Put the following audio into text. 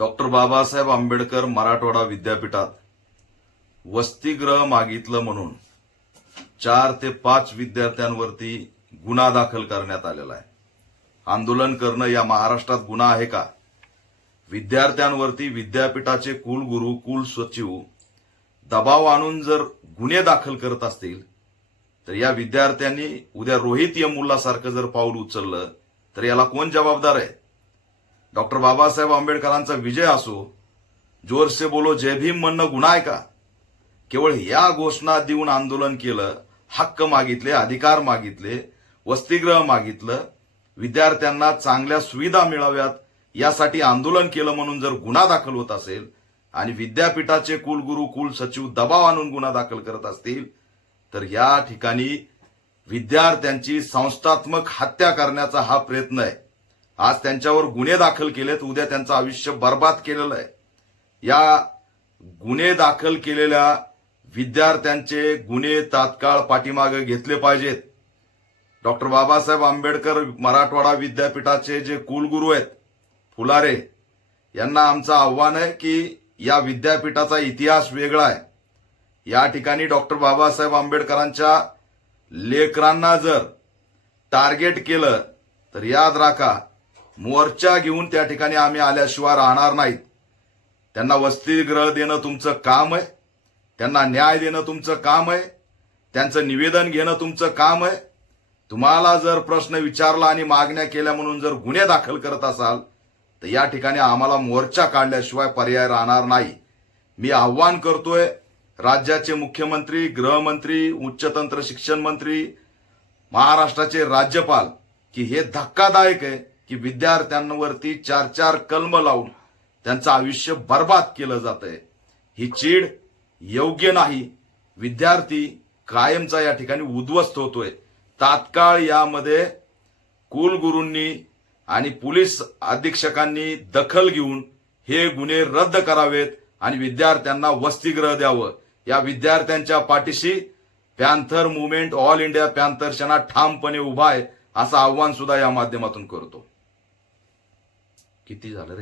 Doctor Babasaheb Ambedkar Marathwada विद्यापीठात वसतिग्रह मागितलं म्हणून चार ते पाच विद्यार्थ्यांवरती गुन्हा दाखल करण्यात आलेला आहे. आंदोलन करणं या महाराष्ट्रात गुन्हा आहे का? विद्यार्थ्यांवरती विद्यापीठाचे कुलगुरू कुल सचिव दबाव आणून जर गुन्हे दाखल करत असतील तर या विद्यार्थ्यांनी उद्या रोहित यमुल्लासारखं जर पाऊल उचललं तर याला कोण जबाबदार आहे? डॉक्टर बाबासाहेब आंबेडकरांचा विजय असो जोर से बोलो जय भीम म्हणणं गुन्हा आहे का? केवळ या घोषणा देऊन आंदोलन केलं हक्क मागितले अधिकार मागितले वसतिगृह मागितलं विद्यार्थ्यांना चांगल्या सुविधा मिळाव्यात यासाठी आंदोलन केलं म्हणून जर गुन्हा दाखल होत असेल आणि विद्यापीठाचे कुलगुरू कुल सचिव दबाव आणून गुन्हा दाखल करत असतील तर या ठिकाणी विद्यार्थ्यांची संस्थात्मक हत्या करण्याचा हा प्रयत्न आहे. आज त्यांच्यावर गुन्हे दाखल केलेत उद्या त्यांचं आयुष्य बर्बाद केलेलं आहे. या गुन्हे दाखल केलेल्या विद्यार्थ्यांचे गुन्हे तात्काळ पाठीमागे घेतले पाहिजेत. डॉक्टर बाबासाहेब आंबेडकर मराठवाडा विद्यापीठाचे जे कुलगुरू आहेत फुलारे यांना आमचं आव्हान आहे की या विद्यापीठाचा इतिहास वेगळा आहे. या ठिकाणी डॉक्टर बाबासाहेब आंबेडकरांच्या लेकरांना जर टार्गेट केलं तर याद राखा मोर्चा घेऊन त्या ठिकाणी आम्ही आल्याशिवाय राहणार नाहीत. त्यांना वसतिगृह देणं तुमचं काम आहे. त्यांना न्याय देणं तुमचं काम आहे. त्यांचं निवेदन घेणं तुमचं काम आहे. तुम्हाला जर प्रश्न विचारला आणि मागण्या केल्या म्हणून जर गुन्हे दाखल करत असाल तर या ठिकाणी आम्हाला मोर्चा काढल्याशिवाय पर्याय राहणार नाही. मी आव्हान करतोय राज्याचे मुख्यमंत्री गृहमंत्री उच्चतंत्र शिक्षण मंत्री महाराष्ट्राचे राज्यपाल की हे धक्कादायक आहे. की विद्यार्थ्यांवरती चार चार कलम लावून त्यांचं आयुष्य बर्बाद केलं जात आहे ही चीड योग्य नाही. विद्यार्थी कायमचा या ठिकाणी उद्ध्वस्त होतोय. तात्काळ यामध्ये कुलगुरूंनी आणि पोलीस अधीक्षकांनी दखल घेऊन हे गुन्हे रद्द करावेत आणि विद्यार्थ्यांना वसतिगृह द्यावं. या विद्यार्थ्यांच्या पाठीशी panther movement all India panther Sena ठामपणे उभा आहे असं आव्हान सुद्धा या माध्यमातून करतो. किती झालं रे?